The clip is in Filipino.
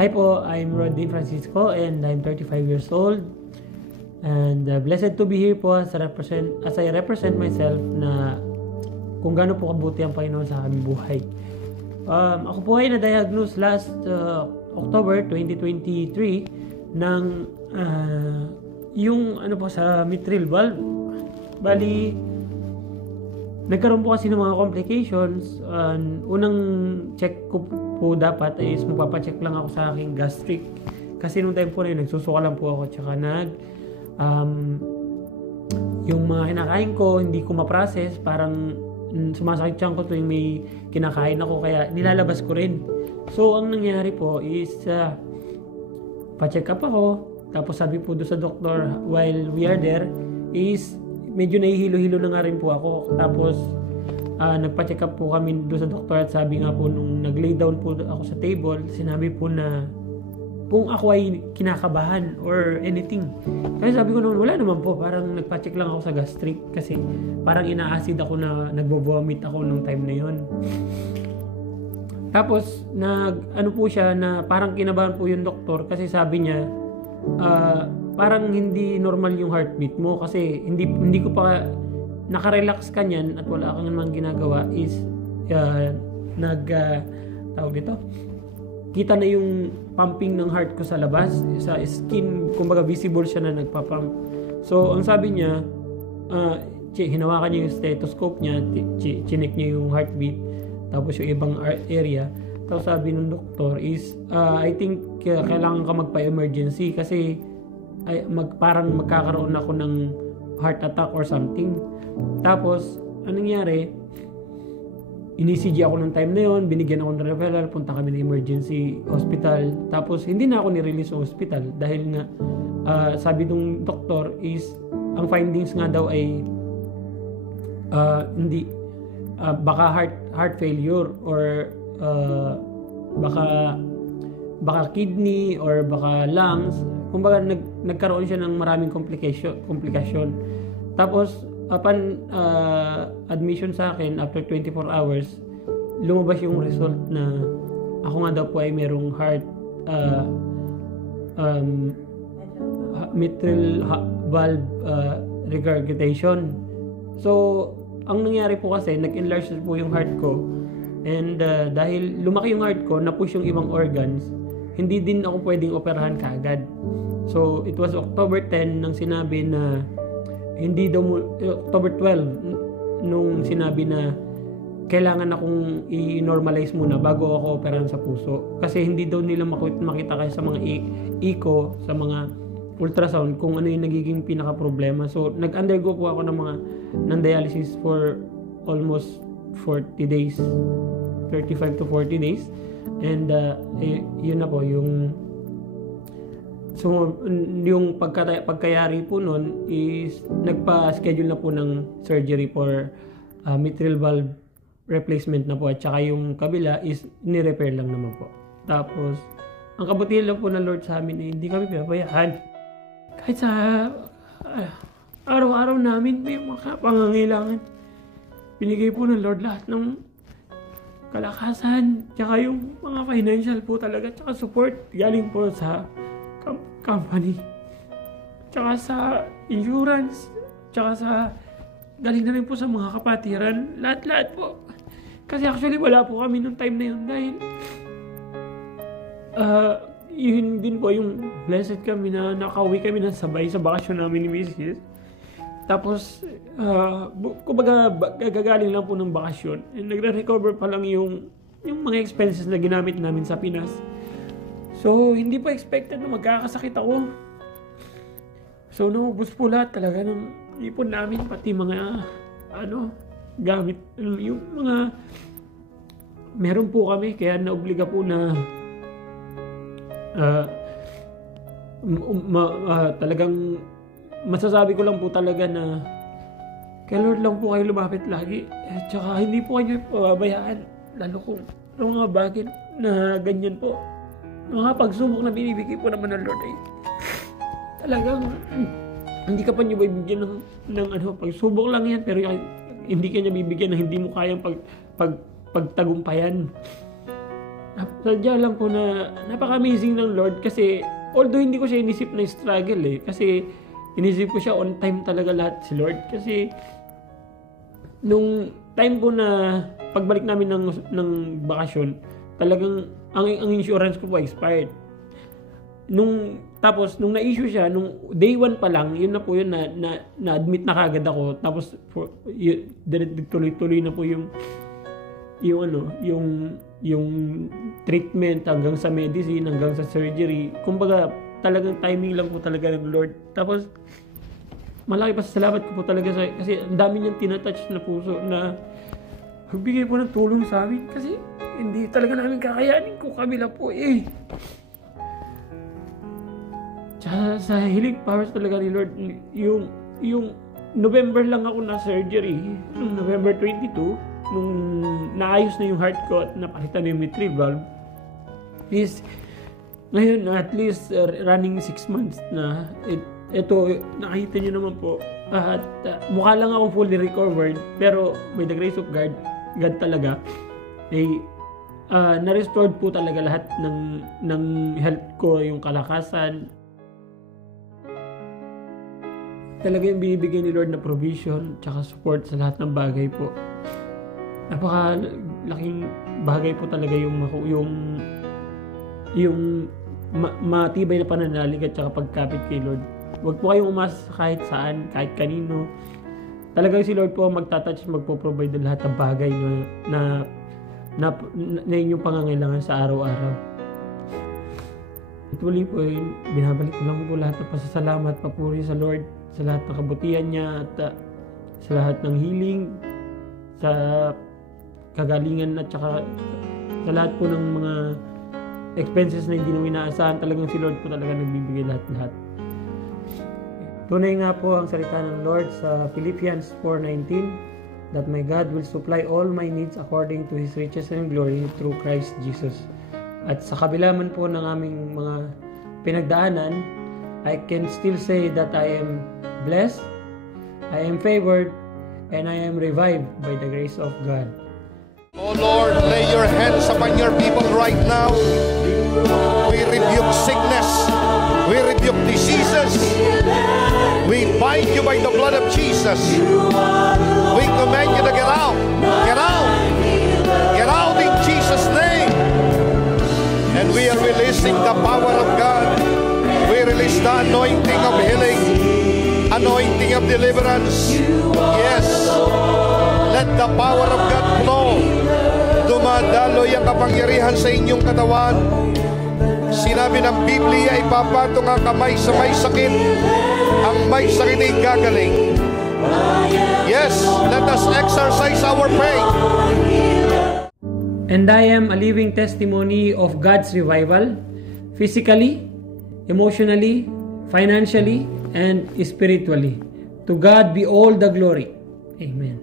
Hi po, I'm Rodney Francisco and I'm 35 years old. And blessed to be here po as I represent myself na kung gaano po kabuti ang Panginoon sa aming buhay. Ako po ay na-diagnose last October 2023 ng yung ano po sa mitral valve. Bali, nagkaroon po kasi ng mga complications. Unang check ko po dapat is magpapacheck lang ako sa aking gastric. Kasi nung time po na yun, nagsusuka lang po ako. Tsaka yung mga kinakain ko, hindi ko ma-process. Parang sumasakit siya ko tuwing may kinakain ako. Kaya nilalabas ko rin. So, ang nangyari po is pa-check up ako. Tapos sabi po doon sa doktor while we are there is medyo nahihilo-hilo na nga rin po ako. Tapos nagpa-check up po kami doon sa doktor at sabi nga po nung nag-lay down po ako sa table, sinabi po na kung ako ay kinakabahan or anything. Kasi sabi ko noon, wala naman po. Parang nagpa-check lang ako sa gastric kasi parang ina-acid ako na nagbo-vomit ako nung time na yon. Tapos ano po siya na parang kinabahan po yung doktor kasi sabi niya parang hindi normal yung heartbeat mo kasi hindi ko pa nakarelax ka niyan at wala kang naman ginagawa is tawag dito, kita na yung pumping ng heart ko sa labas, sa skin, kumbaga visible siya na nagpapump. So ang sabi niya, hinawakan niya yung stethoscope niya, chinek niya yung heartbeat, tapos yung ibang area. Tapos sabi ng doktor is I think kailangan ka magpa-emergency kasi parang magkakaroon ako ng heart attack or something. Tapos anong nangyari, in-ECG ako ng time na yon, binigyan ako ng referral, punta kami ng emergency hospital. Tapos hindi na ako ni-release sa hospital dahil nga sabi ng doktor is ang findings nga daw ay hindi baka heart failure or baka kidney or baka lungs. Kumbaga nagkaroon siya ng maraming komplikasyon. Tapos upon admission sa akin after 24 hours, lumabas yung result na ako nga daw po ay merong heart mitral valve regurgitation. So ang nangyari po kasi nag-enlarge po yung heart ko and dahil lumaki yung heart ko, na-push yung ibang organs, hindi din ako pwedeng operahan kaagad. So it was October 10 nang sinabi na hindi daw October 12 nung sinabi na kailangan akong i-normalize muna bago ako operahan sa puso kasi hindi daw nila makita kasi sa mga echo, sa mga ultrasound kung ano yung nagiging pinaka problema. So nag-undergo po ako ng dialysis for almost 40 days, 35 to 40 days, and yun na po yung pagkayari po nun is nagpa-schedule na po ng surgery for mitral valve replacement na po at saka yung kabila is ni-repair lang naman po. Tapos ang kabutihan lang po ng Lord sa amin ay hindi kami pinabayaan. Kahit sa araw-araw namin may mga pangangailangan, binigay po ng Lord lahat ng kalakasan tsaka yung mga financial po talaga tsaka support galing po sa company, tsaka sa insurance, tsaka sa galing na rin po sa mga kapatiran, lahat po. Kasi actually wala po kami nung time na yun dahil yun din po yung blessed kami na nakauwi kami ng sabay sa bakasyon namin ni Mrs. Tapos kumbaga gagaling lang po ng bakasyon and nagre-recover pa lang yung mga expenses na ginamit namin sa Pinas. So, hindi pa expected na magkakasakit ako. So, naubos po lahat talaga ng ipon namin, pati mga, gamit. Yung mga, meron po kami, kaya naobliga po na, talagang, masasabi ko lang po talaga na, kay Lord lang po kayo lumapit lagi. At saka, hindi po kayo pababayaan. Lalo kung mga bagay na ganyan po. Mga pagsubok na binibigay po naman ng Lord ay talagang hindi ka pa niyo bibigyan ng pagsubok lang yan pero hindi ka niya bibigyan na hindi mo kayang pagtagumpayan. Sadya lang po na napaka-amazing ng Lord kasi although hindi ko siya inisip na struggle kasi inisip ko siya on time talaga lahat si Lord kasi nung time ko na pagbalik namin ng bakasyon, talagang ang insurance ko po expired. Tapos nung na-issue siya, nung day 1 pa lang, yun na po yun na-admit na kagad ako. Tapos tuloy-tuloy na po yung treatment hanggang sa medicine, hanggang sa surgery. Kumbaga, talagang timing lang po talaga ng Lord. Tapos malaki pa sa salamat ko po talaga kasi ang dami niyang tinatouch na puso na bigay po ng tulong sa amin kasi hindi talaga namin kakayanin kung kabila po Tsaka sa healing powers talaga ni Lord, yung November lang ako na surgery, nung November 22, nung naayos na yung heart ko at napalitan na yung mitral valve, is ngayon at least running 6 months na. Ito, nakita nyo naman po, at mukha lang akong fully recovered, pero by the grace of God talaga, na-restored po talaga lahat ng health ko, yung kalakasan. Talaga yung binibigay ni Lord na provision tsaka support sa lahat ng bagay po. Napaka-laking bagay po talaga yung matibay na pananalig at tsaka pagkapit kay Lord. Huwag po kayong umasa kahit saan, kahit kanino. Talagang si Lord po magtatouch, magpo-provide ng lahat ng bagay na inyong pangangailangan sa araw-araw. Ituloy po binabalik ko lang po lahat ng pasasalamat, papuri sa Lord sa lahat ng kabutihan niya at sa lahat ng healing, sa kagalingan at saka sa lahat po ng mga expenses na hindi namin inaasahan. Talagang si Lord po talaga nagbibigay lahat-lahat. Tunay nga po ang salita ng Lord sa Philippians 4:19 that my God will supply all my needs according to His riches and glory through Christ Jesus. At sa kabila man po ng aming mga pinagdaanan, I can still say that I am blessed, I am favored, and I am revived by the grace of God. Oh Lord, lay your hands upon your people right now. We rebuke sickness. We rebuke diseases. We bind you by the blood of Jesus. We command you to get out. Get out. Get out in Jesus' name. And we are releasing the power of God. We release the anointing of healing, anointing of deliverance. Yes. Let the power of God flow. Dumadaloy ang kapangyarihan sa inyong katawan. Sinabi ng Biblia, ipapatong ang kamay sa may sakit. Ang may sakit ay gagaling. Yes, let us exercise our faith. And I am a living testimony of God's revival, physically, emotionally, financially, and spiritually. To God be all the glory. Amen.